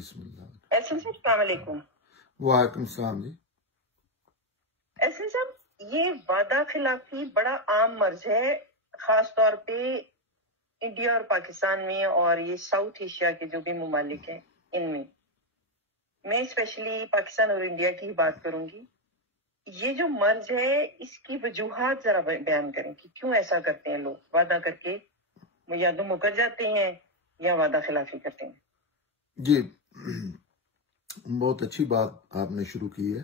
بسم اللہ۔ احسن صاحب السلام علیکم۔ وعلیکم السلام جی۔ احسن صاحب، یہ وعدہ خلافی بڑا عام مرض ہے، خاص طور پہ انڈیا اور پاکستان میں، اور یہ ساؤتھ ایشیا کے جو بھی ممالک ہیں ان میں اسپیشلی پاکستان اور انڈیا کی ہی بات کروں گی۔ یہ جو مرض ہے اس کی وجوہات ذرا بیان کریں کہ کیوں ایسا کرتے ہیں لوگ، وعدہ کر کے یا تو مکر جاتے ہیں یا وعدہ خلافی کرتے ہیں۔ جی بہت اچھی بات آپ نے شروع کی ہے۔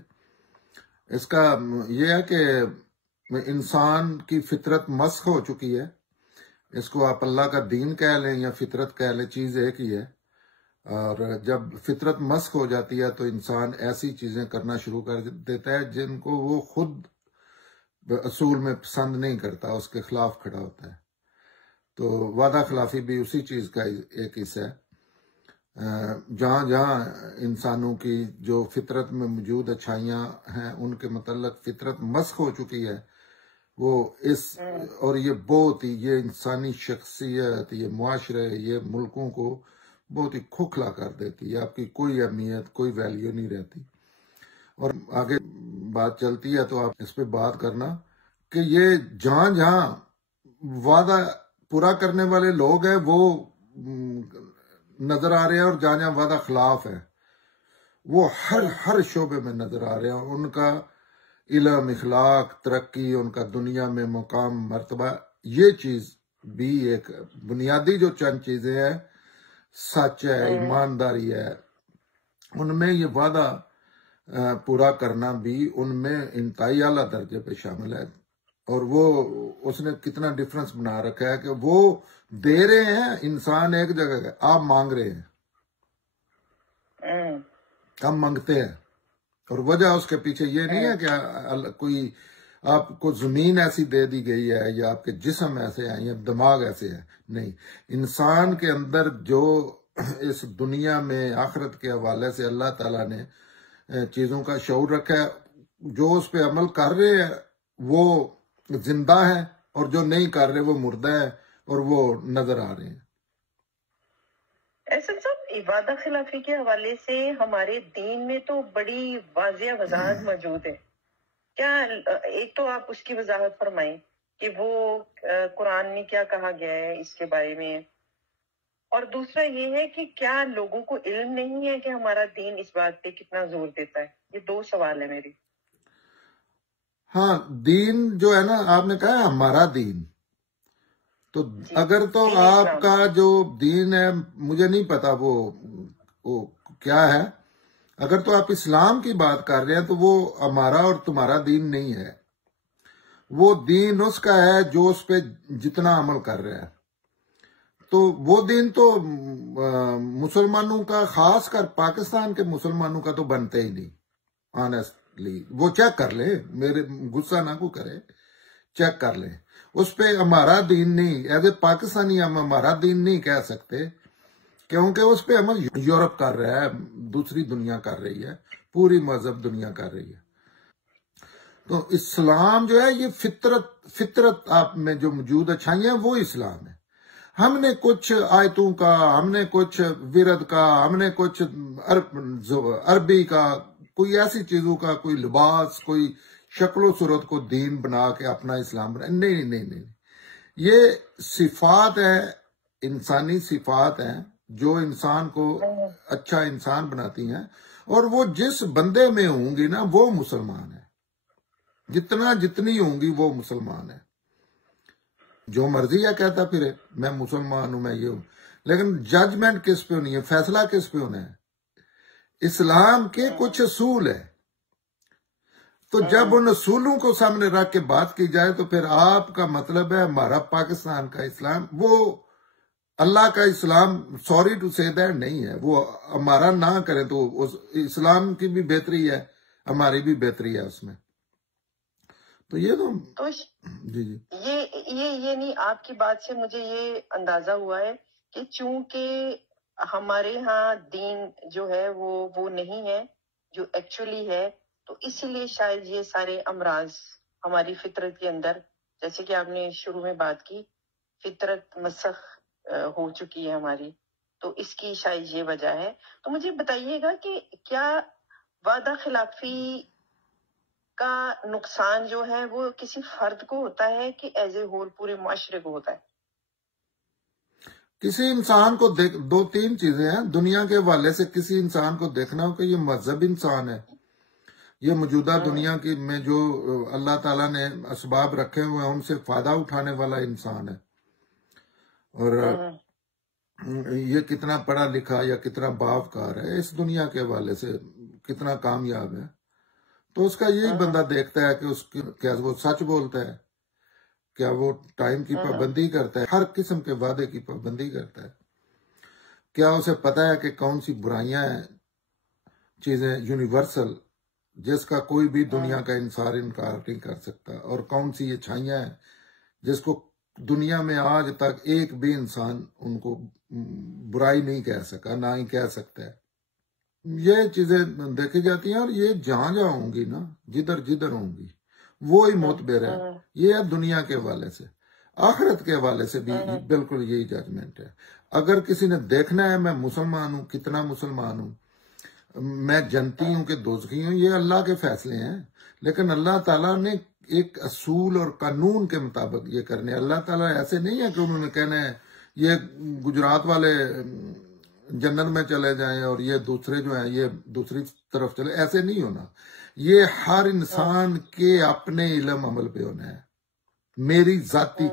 اس کا یہ ہے کہ انسان کی فطرت مسخ ہو چکی ہے، اس کو آپ اللہ کا دین کہہ لیں یا فطرت کہہ لیں، چیز ایک ہی ہے۔ اور جب فطرت مسخ ہو جاتی ہے تو انسان ایسی چیزیں کرنا شروع کر دیتا ہے جن کو وہ خود اصول میں پسند نہیں کرتا، اس کے خلاف کھڑا ہوتا ہے۔ تو وعدہ خلافی بھی اسی چیز کا ایک حصہ ہے۔ جہاں جہاں انسانوں کی جو فطرت میں موجود اچھائیاں ہیں ان کے متعلق فطرت مسخ ہو چکی ہے، وہ اور یہ بہت ہی، یہ انسانی شخصیت، یہ معاشرے، یہ ملکوں کو بہت ہی کھوکھلا کر دیتی ہے، آپ کی کوئی اہمیت، کوئی ویلیو نہیں رہتی۔ اور آگے بات چلتی ہے تو آپ اس پہ بات کرنا کہ یہ جہاں جہاں وعدہ پورا کرنے والے لوگ ہیں وہ نظر آ رہے ہیں، اور جہاں جہاں وعدہ خلاف ہے وہ ہر شعبے میں نظر آ رہے ہیں۔ ان کا علم، اخلاق، ترقی، ان کا دنیا میں مقام، مرتبہ، یہ چیز بھی ایک بنیادی جو چند چیزیں ہیں، سچ ہے، ایمانداری ہے، ان میں یہ وعدہ پورا کرنا بھی ان میں انتہائی اعلیٰ درجے پہ شامل ہے۔ اور وہ اس نے کتنا ڈفرنس بنا رکھا ہے کہ وہ دے رہے ہیں، انسان ایک جگہ ہے، آپ مانگ رہے ہیں، ہم منگتے ہیں، اور وجہ اس کے پیچھے یہ نہیں ہے کہ کوئی آپ کو زمین ایسی دے دی گئی ہے یا آپ کے جسم ایسے ہیں یا دماغ ایسے ہے، نہیں، انسان کے اندر جو اس دنیا میں آخرت کے حوالے سے اللہ تعالیٰ نے چیزوں کا شعور رکھا ہے، جو اس پہ عمل کر رہے ہیں وہ زندہ ہے، اور جو نہیں کر رہے وہ مردہ ہے، اور وہ نظر آ رہے ہیں۔ ایسا صاحب، وعدہ خلافی کے حوالے سے ہمارے دین میں تو بڑی واضح وضاحت موجود ہے، کیا ایک تو آپ اس کی وضاحت فرمائیں کہ وہ قرآن میں کیا کہا گیا ہے اس کے بارے میں، اور دوسرا یہ ہے کہ کیا لوگوں کو علم نہیں ہے کہ ہمارا دین اس بات پہ کتنا زور دیتا ہے؟ یہ دو سوال ہے میری۔ ہاں، دین جو ہے نا، آپ نے کہا ہمارا دین، تو اگر تو آپ کا جو دین ہے، مجھے نہیں پتا وہ کیا ہے، اگر تو آپ اسلام کی بات کر رہے ہیں تو وہ ہمارا اور تمہارا دین نہیں ہے، وہ دین اس کا ہے جو اس پہ جتنا عمل کر رہا ہے۔ تو وہ دین تو مسلمانوں کا، خاص کر پاکستان کے مسلمانوں کا تو بنتے ہی نہیں، آنیسٹلی۔ وہ چیک کر لے، میرے غصہ نہ کو کرے، چیک کر لیں، اس پہ ہمارا دین نہیں، ایز اے پاکستانی ہم ہمارا دین نہیں کہہ سکتے، کیونکہ اس پہ عمل یورپ کر رہا ہے، دوسری دنیا کر رہی ہے، پوری مذہب دنیا کر رہی ہے۔ تو اسلام جو ہے یہ فطرت آپ میں جو موجود اچھائیاں ہیں وہ اسلام ہے۔ ہم نے کچھ آیتوں کا، ہم نے کچھ ورد کا، ہم نے کچھ عربی کا، کوئی ایسی چیزوں کا، کوئی لباس، کوئی شکل و صورت کو دین بنا کے اپنا اسلام بنا، نہیں، یہ صفات ہیں، انسانی صفات ہیں جو انسان کو اچھا انسان بناتی ہیں، اور وہ جس بندے میں ہوں گی نا وہ مسلمان ہے، جتنی ہوں گی وہ مسلمان ہے۔ جو مرضی ہے کہتا پھرے میں مسلمان ہوں، میں یہ ہوں، لیکن ججمنٹ کس پہ ہونی ہے، فیصلہ کس پہ ہونا ہے؟ اسلام کے کچھ اصول ہے، تو جب ان اصولوں کو سامنے رکھ کے بات کی جائے تو پھر آپ کا مطلب ہے ہمارا پاکستان کا اسلام وہ اللہ کا اسلام، سوری ٹو سے دیٹ، نہیں ہے، وہ ہمارا نہ کرے تو اسلام کی بھی بہتری ہے، ہماری بھی بہتری ہے اس میں۔ تو یہ تو جی یہ نہیں، آپ کی بات سے مجھے یہ اندازہ ہوا ہے کہ چونکہ ہمارے ہاں دین جو ہے وہ نہیں ہے جو ایکچولی ہے، تو اسی لیے شاید یہ سارے امراض ہماری فطرت کے اندر، جیسے کہ آپ نے شروع میں بات کی، فطرت مسخ ہو چکی ہے ہماری، تو اس کی شاید یہ وجہ ہے. تو مجھے بتائیے گا کہ کیا وعدہ خلافی کا نقصان جو ہے وہ کسی فرد کو ہوتا ہے کہ ایز اے ہول پورے معاشرے کو ہوتا ہے؟ کسی انسان کو دو تین چیزیں ہیں دنیا کے حوالے سے. کسی انسان کو دیکھنا ہو کہ یہ مذہب انسان ہے، یہ موجودہ دنیا کی میں جو اللہ تعالیٰ نے اسباب رکھے ہوئے ہیں ان سے فائدہ اٹھانے والا انسان ہے، اور یہ کتنا پڑھا لکھا یا کتنا باوقار ہے، اس دنیا کے حوالے سے کتنا کامیاب ہے، تو اس کا یہی بندہ دیکھتا ہے کہ کیا وہ سچ بولتا ہے، کیا وہ ٹائم کی پابندی کرتا ہے، ہر قسم کے وعدے کی پابندی کرتا ہے، کیا اسے پتا ہے کہ کون سی برائیاں ہیں، چیزیں یونیورسل جس کا کوئی بھی دنیا کا انسان انکار نہیں کر سکتا، اور کون سی یہ چھائیاں ہیں جس کو دنیا میں آج تک ایک بھی انسان ان کو برائی نہیں کہہ سکا، نہ ہی کہہ سکتا ہے. یہ چیزیں دیکھی جاتی ہیں، اور یہ جہاں جہاں ہوں گی نا، جدھر جدھر ہوں گی وہی معتبر ہے. یہ ہے دنیا کے حوالے سے. آخرت کے حوالے سے بھی بالکل یہی ججمنٹ ہے. اگر کسی نے دیکھنا ہے میں مسلمان ہوں، کتنا مسلمان ہوں، میں جنتی ہوں کہ دوزخی ہوں، یہ اللہ کے فیصلے ہیں، لیکن اللہ تعالیٰ نے ایک اصول اور قانون کے مطابق یہ کرنے. اللہ تعالیٰ ایسے نہیں ہے کہ انہوں نے کہنا ہے یہ گجرات والے جنت میں چلے جائیں اور یہ دوسرے جو ہیں یہ دوسری طرف چلے، ایسے نہیں ہونا. یہ ہر انسان کے اپنے علم عمل پہ ہونا ہے. میری ذاتی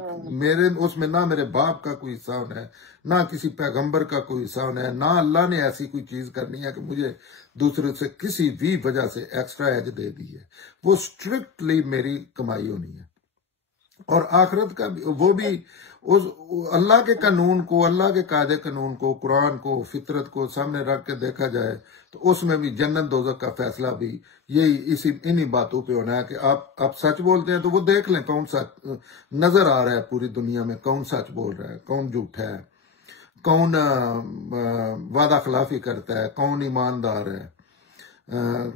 اس میں نہ میرے باپ کا کوئی حصہ ہونا ہے، نہ کسی پیغمبر کا کوئی حصہ ہونا ہے، نہ اللہ نے ایسی کوئی چیز کرنی ہے کہ مجھے دوسرے سے کسی بھی وجہ سے ایکسٹرا ایج دے دی ہے. وہ اسٹرکٹلی میری کمائی ہونی ہے. اور آخرت کا وہ بھی اس اللہ کے قانون کو، اللہ کے قاعدے قانون کو، قرآن کو، فطرت کو سامنے رکھ کے دیکھا جائے تو اس میں بھی جنت دوزخ کا فیصلہ بھی یہی انہی باتوں پہ ہونا ہے کہ آپ سچ بولتے ہیں تو وہ دیکھ لیں کون سچ نظر آ رہا ہے پوری دنیا میں، کون سچ بول رہا ہے، کون جھوٹا ہے، کون وعدہ خلافی کرتا ہے، کون ایماندار ہے،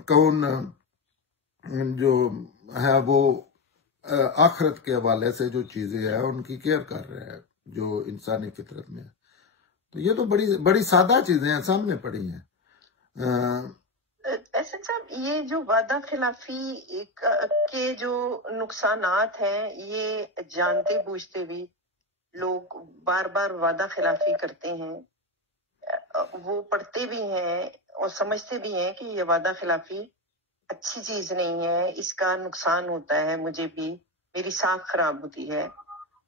کون جو ہے وہ آخرت کے حوالے سے جو چیزیں ہیں ان کی کیئر کر رہے ہیں جو انسانی فطرت میں ہے. تو یہ تو بڑی سادہ چیزیں ہیں، سامنے پڑی ہیں. احسن صاحب، یہ جو وعدہ خلافی کے جو نقصانات ہیں، یہ جانتے بوجھتے بھی لوگ بار بار وعدہ خلافی کرتے ہیں، وہ پڑھتے بھی ہیں اور سمجھتے بھی ہیں کہ یہ وعدہ خلافی اچھی چیز نہیں ہے، اس کا نقصان ہوتا ہے، مجھے بھی میری ساکھ خراب ہوتی ہے.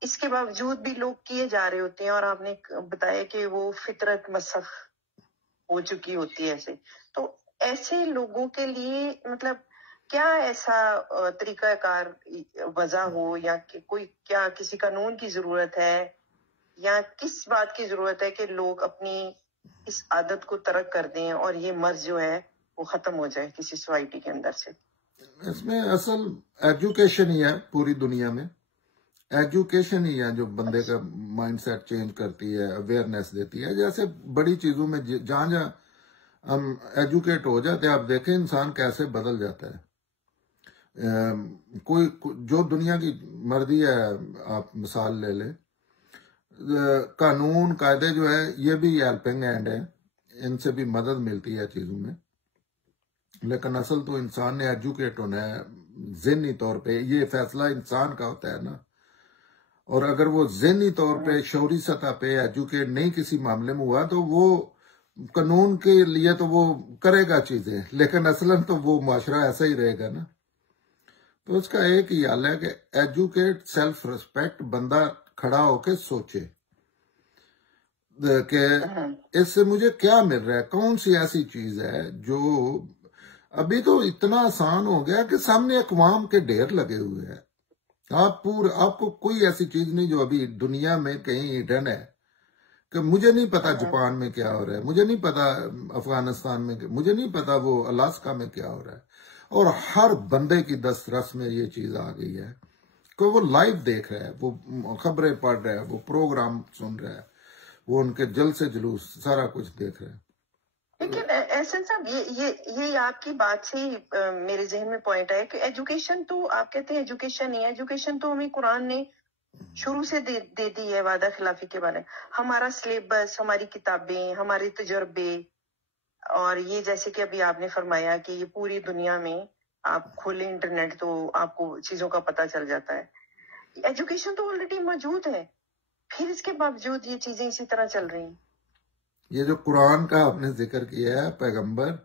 اس کے باوجود بھی لوگ کیے جا رہے ہوتے ہیں، اور آپ نے بتایا کہ وہ فطرت مسخ ہو چکی ہوتی ہے ایسے. تو ایسے لوگوں کے لیے مطلب کیا ایسا طریقہ کار وضع ہو، یا کہ کوئی کیا کسی قانون کی ضرورت ہے، یا کس بات کی ضرورت ہے کہ لوگ اپنی اس عادت کو ترک کر دیں اور یہ مرض جو ہے وہ ختم ہو جائے کسی سوسائٹی کے اندر سے؟ اس میں اصل ایجوکیشن ہی ہے. پوری دنیا میں ایجوکیشن ہی ہے جو بندے کا مائنڈ سیٹ چینج کرتی ہے، اویئرنیس دیتی ہے. جیسے بڑی چیزوں میں جہاں جہاں ہم ایجوکیٹ ہو جاتے ہیں، آپ دیکھیں انسان کیسے بدل جاتا ہے. کوئی جو دنیا کی مرضی ہے، آپ مثال لے لیں، قانون قاعدے جو ہے یہ بھی ہیلپنگ ہینڈ ہے، ان سے بھی مدد ملتی ہے چیزوں میں. لیکن اصل تو انسان نے ایجوکیٹ ہونا ہے ذہنی طور پہ. یہ فیصلہ انسان کا ہوتا ہے نا. اور اگر وہ ذہنی طور پہ شعوری سطح پہ ایجوکیٹ نہیں کسی معاملے میں ہوا تو وہ قانون کے لیے تو وہ کرے گا چیزیں، لیکن اصلاً تو وہ معاشرہ ایسا ہی رہے گا نا. تو اس کا ایک ہی حل ہے کہ ایجوکیٹ، سیلف ریسپیکٹ، بندہ کھڑا ہو کے سوچے کہ اس سے مجھے کیا مل رہا ہے، کون سی ایسی چیز ہے جو ابھی تو اتنا آسان ہو گیا کہ سامنے اقوام کے ڈھیر لگے ہوئے ہیں. آپ کو کوئی ایسی چیز نہیں جو ابھی دنیا میں کہیں ہڈن ہے کہ مجھے نہیں پتا جاپان میں کیا ہو رہا ہے، مجھے نہیں پتا افغانستان میں، مجھے نہیں پتا وہ الاسکا میں کیا ہو رہا ہے. اور ہر بندے کی دسترس میں یہ چیز آ گئی ہے کہ وہ لائیو دیکھ رہا ہے، وہ خبریں پڑھ رہا ہے، وہ پروگرام سن رہا ہے، وہ ان کے جل سے جلوس سارا کچھ دیکھ رہا ہے. لیکن احسن صاحب، یہ آپ کی بات سے میرے ذہن میں پوائنٹ ہے کہ ایجوکیشن تو آپ کہتے ہیں ایجوکیشن ہی ہے، ایجوکیشن تو ہمیں قرآن نے شروع سے دیتی ہے وعدہ خلافی کے بارے میں. ہمارا سلیبس، ہماری کتابیں، ہمارے تجربے، اور یہ جیسے کہ ابھی آپ نے فرمایا کہ یہ پوری دنیا میں آپ کھولیں انٹرنیٹ تو آپ کو چیزوں کا پتہ چل جاتا ہے. ایجوکیشن تو آلریڈی موجود ہے، پھر اس کے باوجود یہ چیزیں اسی طرح چل رہی ہیں. یہ جو قرآن کا آپ نے ذکر کیا ہے، پیغمبر،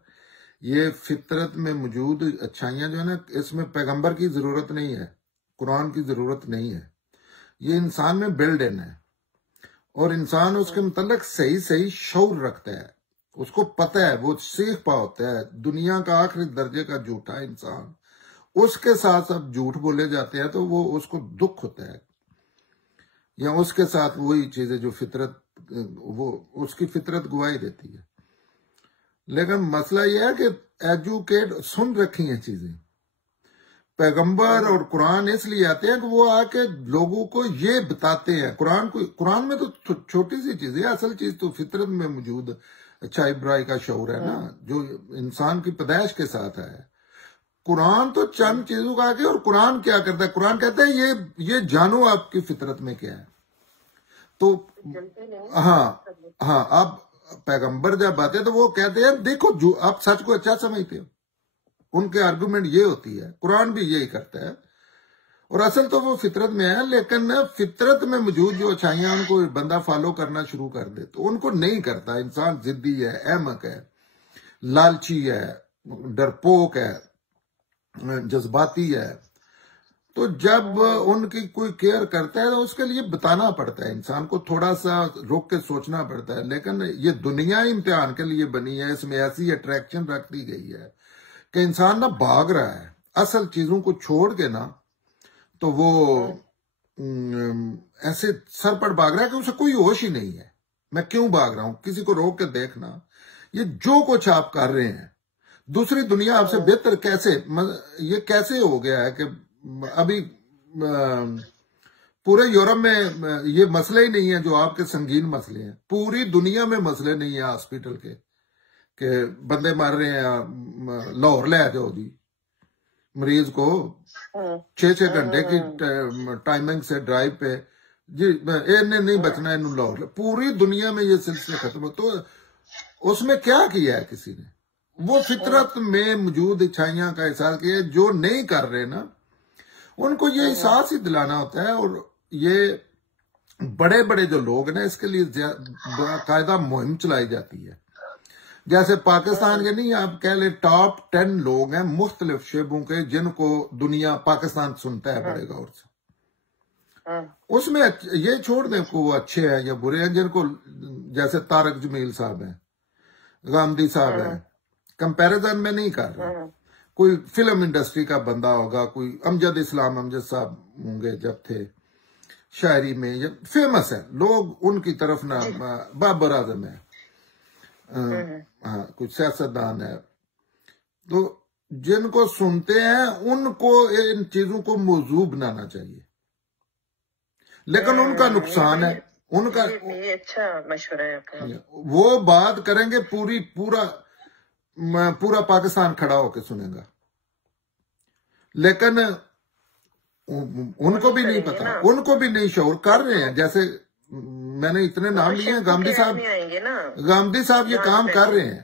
یہ فطرت میں موجود اچھائیاں جو ہے نا، اس میں پیغمبر کی ضرورت نہیں ہے، قرآن کی ضرورت نہیں ہے. یہ انسان میں بلڈ ان ہے، اور انسان اس کے متعلق صحیح شعور رکھتا ہے، اس کو پتہ ہے، وہ سیکھ پا ہوتا ہے. دنیا کا آخری درجے کا جھوٹا انسان، اس کے ساتھ سب جھوٹ بولے جاتے ہیں تو وہ اس کو دکھ ہوتا ہے، یا اس کے ساتھ وہی چیزیں جو فطرت، وہ اس کی فطرت گواہی دیتی ہے. لیکن مسئلہ یہ ہے کہ ایجوکیٹ سن رکھی ہیں چیزیں. پیغمبر اور قرآن اس لیے آتے ہیں کہ وہ آ کے لوگوں کو یہ بتاتے ہیں. قرآن میں تو چھوٹی سی چیز ہے، اصل چیز تو فطرت میں موجود اچھائی برائی کا شعور ہے نا، جو انسان کی پیدائش کے ساتھ ہے. قرآن تو چند چیزوں کا آگے، اور قرآن کیا کرتا ہے؟ قرآن کہتا ہے یہ جانو آپ کی فطرت میں کیا ہے. تو ہاں اب پیغمبر جب آتے ہیں تو وہ کہتے ہیں دیکھو جو آپ سچ کو اچھا سمجھتے ہو. ان کے آرگومنٹ یہ ہوتی ہے، قرآن بھی یہی کرتا ہے، اور اصل تو وہ فطرت میں ہے. لیکن فطرت میں موجود جو اچھائیاں ان کو بندہ فالو کرنا شروع کر دے تو ان کو نہیں کرتا. انسان ضدی ہے، احمق ہے، لالچی ہے، ڈرپوک ہے، جذباتی ہے. تو جب ان کی کوئی کیئر کرتا ہے تو اس کے لیے بتانا پڑتا ہے، انسان کو تھوڑا سا روک کے سوچنا پڑتا ہے. لیکن یہ دنیا امتحان کے لیے بنی ہے، اس میں ایسی اٹریکشن رکھ دی گئی ہے کہ انسان نہ بھاگ رہا ہے اصل چیزوں کو چھوڑ کے نا، تو وہ ایسے سر پر بھاگ رہا ہے کہ اسے کوئی ہوش ہی نہیں ہے. میں کیوں بھاگ رہا ہوں؟ کسی کو روک کے دیکھنا. یہ جو کچھ آپ کر رہے ہیں، دوسری دنیا آپ سے بہتر کیسے، یہ کیسے ہو گیا ہے کہ ابھی پورے یورپ میں یہ مسئلے ہی نہیں ہیں جو آپ کے سنگین مسئلے ہیں. پوری دنیا میں مسئلے نہیں ہیں ہاسپٹل کے کہ بندے مر رہے ہیں، لاہور لے جاؤ جی مریض کو 6 گھنٹے کی ٹائمنگ سے ڈرائیو پہ، جی نہیں بچنا انہوں لاہور. پوری دنیا میں یہ سلسلے ختم ہو. تو اس میں کیا کیا ہے کسی نے؟ وہ فطرت میں موجود اچھائیاں کا احساس کیا. جو نہیں کر رہے نا ان کو یہ احساس ہی دلانا ہوتا ہے. اور یہ بڑے بڑے جو لوگ ہیں اس کے لیے باقاعدہ مہم چلائی جاتی ہے. جیسے پاکستان کے نہیں، آپ کہہ لیں ٹاپ 10 لوگ ہیں مختلف شعبوں کے جن کو دنیا پاکستان سنتا ہے بڑے غور سے. اس میں یہ چھوڑ دیں کو وہ اچھے ہیں یا برے ہیں، جن کو جیسے طارق جمیل صاحب ہیں، غامدی صاحب ہیں، کمپیریزن میں نہیں کر رہا. کوئی فلم انڈسٹری کا بندہ ہوگا، کوئی امجد اسلام امجد صاحب ہوں گے جب تھے شاعری میں، یا فیمس ہے لوگ ان کی طرف نہ، بابر اعظم ہے، کچھ سیاستدان ہے. تو جن کو سنتے ہیں ان کو ان چیزوں کو موضوع بنانا چاہیے. لیکن ان کا نقصان ہے، ان کا اچھا مشورہ ہے. وہ بات کریں گے پورا پاکستان کھڑا ہو کے سنے گا، لیکن ان کو بھی نہیں پتا، ان کو بھی نہیں شعور کر رہے ہیں. جیسے میں نے اتنے نام لیے ہیں، گامدی صاحب یہ کام کر رہے ہیں،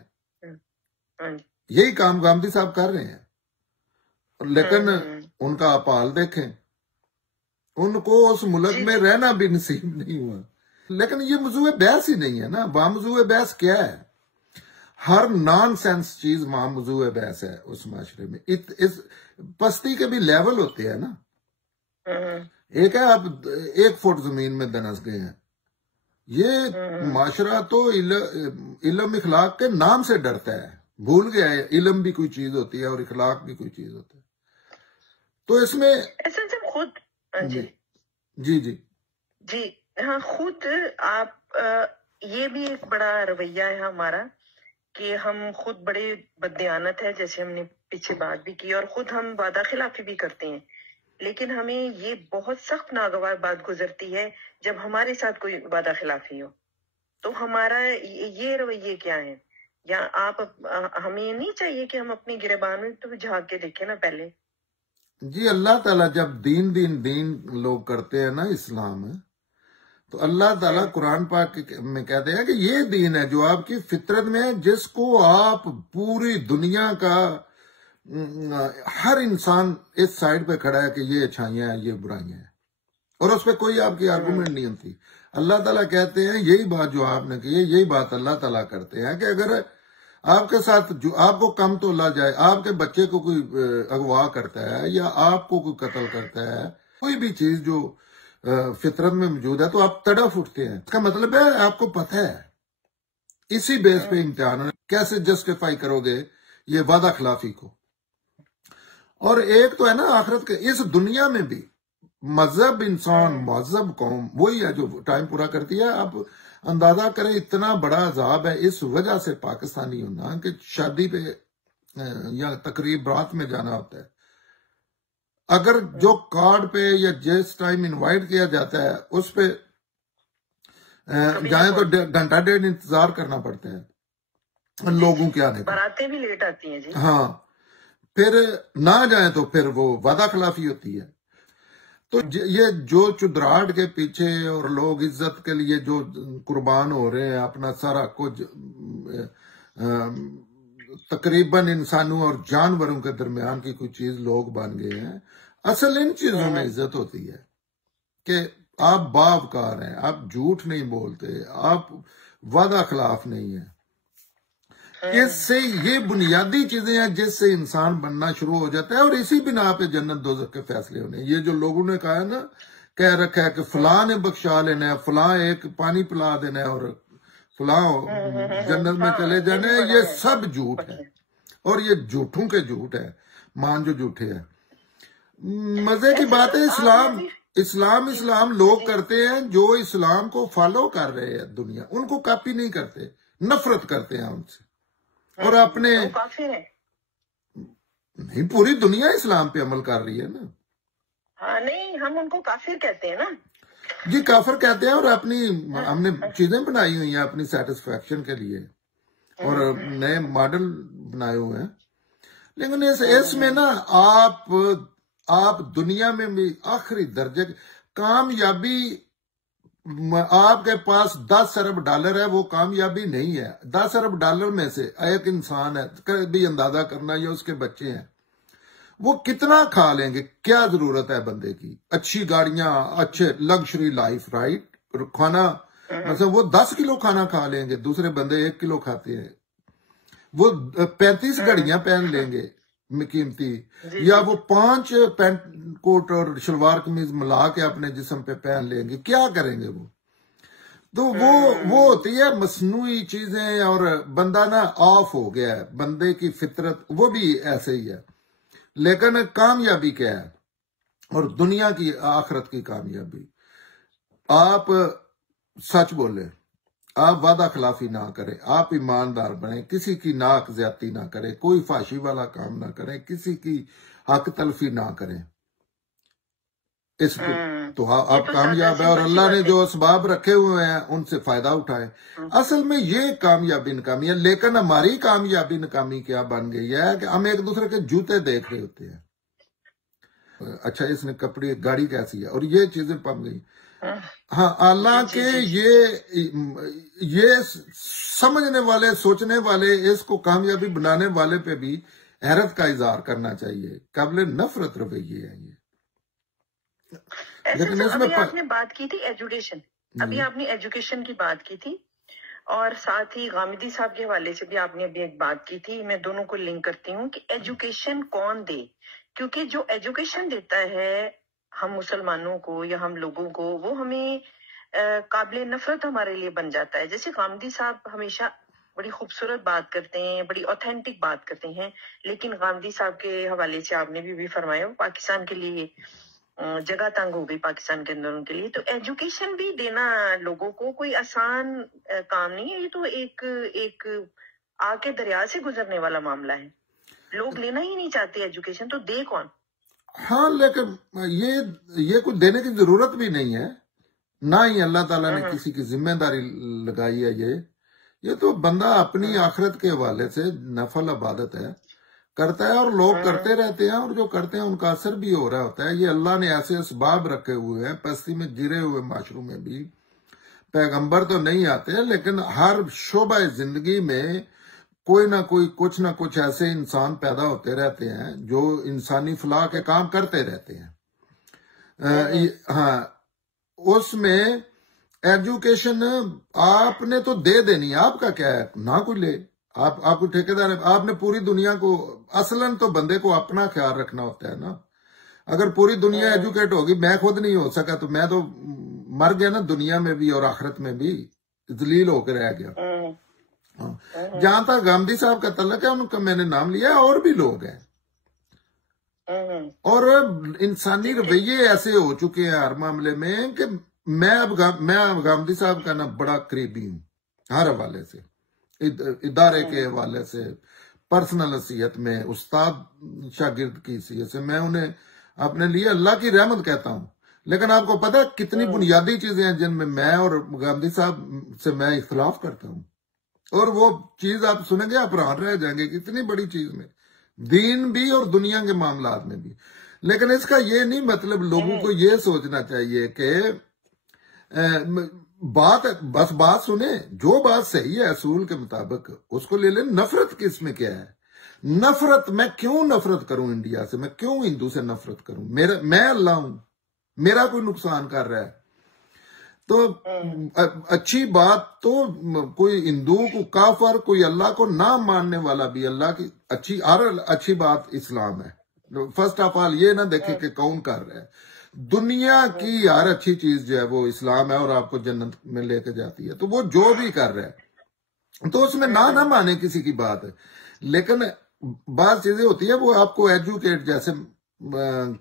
یہی کام گامدی صاحب کر رہے ہیں. لیکن ان کا اپال دیکھیں، ان کو اس ملک میں رہنا بھی نصیب نہیں ہوا. لیکن یہ موضوع بحث ہی نہیں ہے نا. موضوع بحث کیا ہے؟ ہر نان سینس چیز وہاں موضوع بحث ہے اس معاشرے میں. اس پستی کے بھی لیول ہوتے ہیں نا. ایک ہے آپ 1 فٹ زمین میں دنس گئے ہیں. یہ معاشرہ تو علم اخلاق کے نام سے ڈرتا ہے، بھول گیا ہے علم بھی کوئی چیز ہوتی ہے اور اخلاق بھی کوئی چیز ہوتا ہے. تو اس میں خود جی ہاں، خود آپ یہ بھی ایک بڑا رویہ ہے ہمارا کہ ہم خود بڑے بددیانت ہے، جیسے ہم نے پیچھے بات بھی کی، اور خود ہم وعدہ خلافی بھی کرتے ہیں. لیکن ہمیں یہ بہت سخت ناگوار بات گزرتی ہے جب ہمارے ساتھ کوئی وعدہ خلافی ہو. تو ہمارا یہ رویے کیا ہے؟ یا آپ ہمیں نہیں چاہیے کہ ہم اپنی گریبان میں تو جھانک کے دیکھیں نا پہلے. جی اللہ تعالیٰ جب دین لوگ کرتے ہیں نا اسلام، تو اللہ تعالیٰ قرآن پاک میں کہتے ہیں کہ یہ دین ہے جو آپ کی فطرت میں ہے، جس کو آپ پوری دنیا کا ہر انسان اس سائڈ پہ کھڑا ہے کہ یہ اچھائیاں ہیں یہ برائیاں ہیں، اور اس پہ کوئی آپ کی آرگومنٹ نہیں ہوتی۔ اللہ تعالیٰ کہتے ہیں یہی بات جو آپ نے کی ہے، یہی بات اللہ تعالیٰ کرتے ہیں کہ اگر آپ کے ساتھ جو آپ کو کم تولا جائے، آپ کے بچے کو کوئی اغوا کرتا ہے یا آپ کو کوئی قتل کرتا ہے، کوئی بھی چیز جو فطرت میں موجود ہے، تو آپ تڑف اٹھتے ہیں۔ اس کا مطلب ہے آپ کو پتہ ہے، اسی بیس پہ امتحان ہے، کیسے جسٹیفائی کرو گے یہ وعدہ خلافی کو۔ اور ایک تو ہے نا آخرت کے، اس دنیا میں بھی مذہب انسان، مہذب قوم وہی ہے جو ٹائم پورا کرتی ہے۔ آپ اندازہ کریں اتنا بڑا عذاب ہے اس وجہ سے پاکستانی ہونا کہ شادی پہ یا تقریب برات میں جانا ہوتا ہے، اگر جو کارڈ پہ یا جس ٹائم انوائٹ کیا جاتا ہے اس پہ جائیں تو گھنٹہ ڈیڑھ انتظار کرنا پڑتا ہے لوگوں کے آنے کا، باراتیں بھی لیٹ آتی ہیں جی۔ ہاں، پھر نہ جائیں تو پھر وہ وعدہ خلافی ہوتی ہے۔ تو یہ جو چدراہٹ کے پیچھے اور لوگ عزت کے لیے جو قربان ہو رہے ہیں اپنا سارا کچھ، تقریباً انسانوں اور جانوروں کے درمیان کی کوئی چیز لوگ بن گئے ہیں۔ اصل ان چیزوں میں عزت ہوتی ہے کہ آپ باوقار ہیں، آپ جھوٹ نہیں بولتے، آپ وعدہ خلاف نہیں ہیں۔ اس سے یہ بنیادی چیزیں ہیں جس سے انسان بننا شروع ہو جاتا ہے، اور اسی بنا پہ جنت دوزخ کے فیصلے ہونے۔ یہ جو لوگوں نے کہا ہے نا، کہہ رکھا ہے کہ فلاں نے بخشا لینا ہے، فلاں ایک پانی پلا دینا ہے اور فلاں جنت میں چلے جانا ہے، یہ سب جھوٹ ہے، اور یہ جھوٹوں کے جھوٹ ہے، مان جو جھوٹے ہیں۔ مزے کی بات ہے اسلام لوگ کرتے ہیں جو اسلام کو فالو کر رہے ہیں، دنیا ان کو کاپی نہیں کرتے، نفرت کرتے ہیں ان سے، اور اپنے نہیں پوری دنیا اسلام پہ عمل کر رہی ہے نا۔ ہاں نہیں، ہم ان کو کافر کہتے ہیں نا جی، کافر کہتے ہیں، اور ہم نے چیزیں بنائی ہوئی ہیں اپنی سیٹسفیکشن کے لیے، اور نئے ماڈل بنائے ہوئے ہیں، لیکن اس میں نا آپ دنیا میں بھی آخری درجے کامیابی، آپ کے پاس 10 ارب ڈالر ہے، وہ کامیابی نہیں ہے۔ 10 ارب ڈالر میں سے ایک انسان ہے، کبھی اندازہ کرنا، یا اس کے بچے ہیں، وہ کتنا کھا لیں گے؟ کیا ضرورت ہے بندے کی؟ اچھی گاڑیاں، اچھے لگژری لائف، رائٹ؟ کھانا مثلا وہ 10 کلو کھانا کھا لیں گے، دوسرے بندے 1 کلو کھاتے ہیں۔ وہ 35 گھڑیاں پہن لیں گے قیمتی، یا وہ 5 پینٹ کوٹ اور شلوار قمیض ملا کے اپنے جسم پہ پہن لیں گے، کیا کریں گے وہ؟ تو وہ ہوتی ہے مصنوعی چیزیں، اور بندہ نا آف ہو گیا ہے، بندے کی فطرت وہ بھی ایسے ہی ہے۔ لیکن کامیابی کیا ہے، اور دنیا کی آخرت کی کامیابی؟ آپ سچ بولیں، آپ وعدہ خلافی نہ کریں، آپ ایماندار بنیں، کسی کی ناک زیادتی نہ کریں، کوئی فحاشی والا کام نہ کریں، کسی کی حق تلفی نہ کریں، اس پہ تو آپ کامیاب ہیں، اور اللہ نے جو اسباب رکھے ہوئے ہیں ان سے فائدہ اٹھائیں۔ اصل میں یہ کامیابی ناکامی ہے، لیکن ہماری کامیابی ناکامی کیا بن گئی ہے کہ ہم ایک دوسرے کے جوتے دیکھ رہے ہوتے ہیں، اچھا اس نے کپڑے، گاڑی کیسی ہے، اور یہ چیزیں پم گئی۔ ہاں، حالانکہ یہ سمجھنے والے، سوچنے والے، اس کو کامیابی بنانے والے پہ بھی حیرت کا اظہار کرنا چاہیے، قابل نفرت رویے ہیں یہ۔ لیکن اس میں آپ نے بات کی تھی ایجوکیشن، ابھی آپ نے ایجوکیشن کی بات کی تھی، اور ساتھ ہی غامدی صاحب کے حوالے سے بھی آپ نے ابھی ایک بات کی تھی، میں دونوں کو لنک کرتی ہوں کہ ایجوکیشن کون دے، کیونکہ جو ایجوکیشن دیتا ہے ہم مسلمانوں کو یا ہم لوگوں کو، وہ ہمیں قابل نفرت ہمارے لیے بن جاتا ہے۔ جیسے غامدی صاحب ہمیشہ بڑی خوبصورت بات کرتے ہیں، بڑی اوتھینٹک بات کرتے ہیں، لیکن غامدی صاحب کے حوالے سے آپ نے بھی فرمایا وہ پاکستان کے لیے جگہ تنگ ہو گئی، پاکستان کے اندر ان کے لیے۔ تو ایجوکیشن بھی دینا لوگوں کو کوئی آسان کام نہیں ہے، یہ تو ایک آگ کے دریا سے گزرنے والا معاملہ ہے، لوگ لینا ہی نہیں چاہتے ایجوکیشن، تو دے کون؟ ہاں، لیکن یہ کچھ دینے کی ضرورت بھی نہیں ہے، نہ ہی اللہ تعالیٰ نے کسی کی ذمہ داری لگائی ہے۔ یہ تو بندہ اپنی آخرت کے حوالے سے نفل عبادت ہے، کرتا ہے اور لوگ کرتے رہتے ہیں، اور جو کرتے ہیں ان کا اثر بھی ہو رہا ہوتا ہے. یہ اللہ نے ایسے اسباب رکھے ہوئے ہیں پستی میں گرے ہوئے معاشروں میں بھی. پیغمبر تو نہیں آتے لیکن ہر شعبہ زندگی میں کوئی نہ کوئی کچھ نہ کچھ ایسے انسان پیدا ہوتے رہتے ہیں جو انسانی فلاح کے کام کرتے رہتے ہیں. ہاں، اس میں ایجوکیشن آپ نے تو دے دینی، آپ کا کیا ہے، نہ کوئی لے. آپ کو ٹھیکیدار ہے، آپ نے پوری دنیا کو، اصلاً تو بندے کو اپنا خیال رکھنا ہوتا ہے نا. اگر پوری دنیا ایجوکیٹ ہوگی، میں خود نہیں ہو سکا تو میں تو مر گیا نا، دنیا میں بھی اور آخرت میں بھی ذلیل ہو کے رہ گیا. جہاں تک گاندھی صاحب کا تعلق ہے، ان کا میں نے نام لیا، اور بھی لوگ ہیں. اور انسانی رویے ایسے ہو چکے ہیں ہر معاملے میں کہ میں گاندھی صاحب کا نا بڑا قریبی ہوں، ہر حوالے سے، ادارے کے حوالے سے، پرسنل حیثیت میں، استاد شاگرد کی حیثیت سے میں انہیں اپنے لیے اللہ کی رحمت کہتا ہوں. لیکن آپ کو پتہ ہے کتنی بنیادی چیزیں ہیں جن میں اور گاندھی صاحب سے میں اختلاف کرتا ہوں، اور وہ چیز آپ سنیں گے آپ حیران رہ جائیں گے، کتنی بڑی چیز میں، دین بھی اور دنیا کے معاملات میں بھی. لیکن اس کا یہ نہیں مطلب لوگوں کو یہ سوچنا چاہیے کہ بات سنیں، جو بات صحیح ہے اصول کے مطابق اس کو لے لیں. نفرت کس میں کیا ہے؟ نفرت، میں کیوں نفرت کروں انڈیا سے، میں کیوں ہندو سے نفرت کروں؟ میں اللہ ہوں، میرا کوئی نقصان کر رہا ہے تو اچھی بات تو کوئی ہندو کو کافر، کوئی اللہ کو نہ ماننے والا بھی اللہ کی اچھی بات اسلام ہے. فرسٹ آف آل یہ نہ دیکھے کہ کون کر رہا ہے. دنیا کی ہر اچھی چیز جو ہے وہ اسلام ہے اور آپ کو جنت میں لے کے جاتی ہے. تو وہ جو بھی کر رہا ہے تو اس میں نہ مانے کسی کی بات. لیکن بعض چیزیں ہوتی ہیں وہ آپ کو ایجوکیٹ جیسے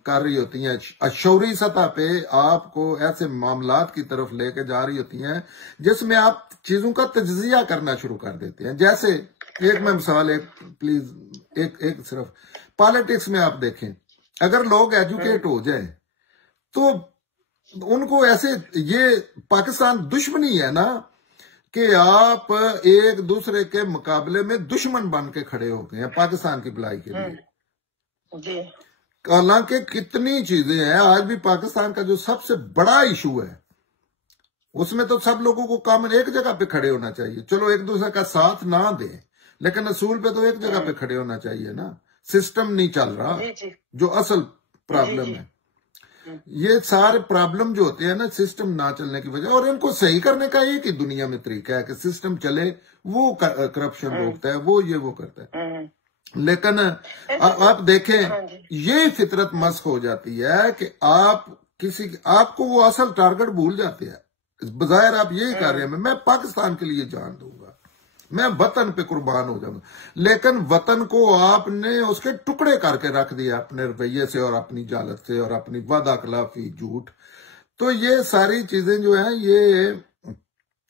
کر رہی ہوتی ہیں، شعوری سطح پہ آپ کو ایسے معاملات کی طرف لے کے جا رہی ہوتی ہیں جس میں آپ چیزوں کا تجزیہ کرنا شروع کر دیتے ہیں. جیسے ایک میں مثال پلیز ایک صرف پالیٹکس میں آپ دیکھیں، اگر لوگ ایجوکیٹ ہو جائیں تو ان کو ایسے، یہ پاکستان دشمنی ہے نا کہ آپ ایک دوسرے کے مقابلے میں دشمن بن کے کھڑے ہو گئے ہیں پاکستان کی بھلائی کے لیے. حالانکہ کتنی چیزیں ہیں، آج بھی پاکستان کا جو سب سے بڑا ایشو ہے اس میں تو سب لوگوں کو کامن ایک جگہ پہ کھڑے ہونا چاہیے. چلو ایک دوسرے کا ساتھ نہ دیں لیکن اصول پہ تو ایک جگہ پہ کھڑے ہونا چاہیے نا. سسٹم نہیں چل رہا جو اصل پرابلم ہے. یہ سارے پرابلم جو ہوتے ہیں نا سسٹم نہ چلنے کی وجہ، اور ان کو صحیح کرنے کا ایک ہی دنیا میں طریقہ ہے کہ سسٹم چلے، وہ کرپشن روکتا ہے، وہ کرتا ہے. لیکن آپ دیکھیں یہ فطرت مسخ ہو جاتی ہے کہ آپ کو وہ اصل ٹارگٹ بھول جاتے ہیں. بظاہر آپ یہی کر رہے ہیں میں پاکستان کے لیے جان دوں گا، میں وطن پہ قربان ہو جاؤں گا، لیکن وطن کو آپ نے اس کے ٹکڑے کر کے رکھ دیا اپنے رویے سے اور اپنی جالت سے اور اپنی وعدہ خلافی جھوٹ. تو یہ ساری چیزیں جو ہیں یہ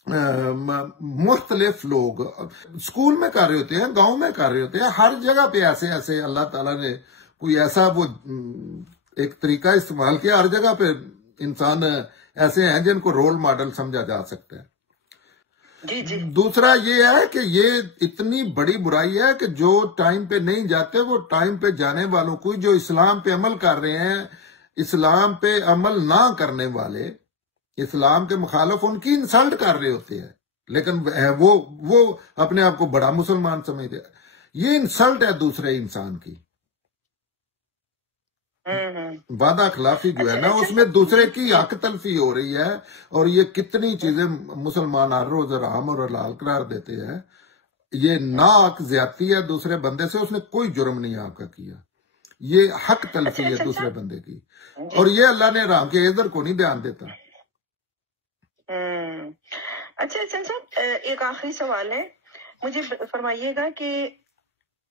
مختلف لوگ اسکول میں کر رہے ہوتے ہیں، گاؤں میں کر رہے ہوتے ہیں، ہر جگہ پہ ایسے اللہ تعالیٰ نے کوئی ایسا وہ ایک طریقہ استعمال کیا. ہر جگہ پہ انسان ایسے ہیں جن کو رول ماڈل سمجھا جا سکتا ہے. دوسرا یہ ہے کہ یہ اتنی بڑی برائی ہے کہ جو ٹائم پہ نہیں جاتے وہ ٹائم پہ جانے والوں کو، جو اسلام پہ عمل کر رہے ہیں، اسلام پہ عمل نہ کرنے والے، اسلام کے مخالف، ان کی انسلٹ کر رہے ہوتے ہیں. لیکن وہ اپنے آپ کو بڑا مسلمان سمجھتے ہیں. یہ انسلٹ ہے دوسرے انسان کی. وعدہ خلافی جو ہے نا اس میں دوسرے کی حق تلفی ہو رہی ہے. اور یہ کتنی چیزیں مسلمان ہر روز حرام اور حلال قرار دیتے ہیں. یہ ناحق زیادتی ہے دوسرے بندے سے، اس نے کوئی جرم نہیں آپ کا کیا، یہ حق تلفی ہے دوسرے بندے کی. اور یہ اللہ نے حرام کے ادھر کو نہیں دھیان دیتا. اچھا صاحب، ایک آخری سوال ہے، مجھے فرمائیے گا کہ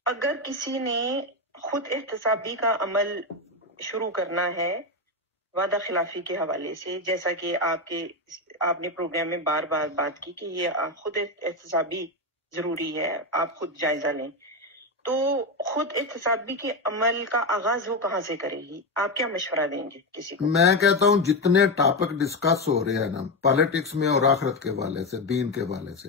اگر کسی نے خود احتسابی کا عمل شروع کرنا ہے وعدہ خلافی کے حوالے سے، جیسا کہ آپ نے پروگرام میں بار بار بات کی کہ یہ خود احتسابی ضروری ہے، آپ خود جائزہ لیں، تو خود احتسابی کے عمل کا آغاز وہ کہاں سے کرے گی؟ آپ کیا مشورہ دیں گے کسی کو؟ میں کہتا ہوں جتنے ٹاپک ڈسکس ہو رہے ہیں نا پالیٹکس میں اور آخرت کے حوالے سے، دین کے حوالے سے،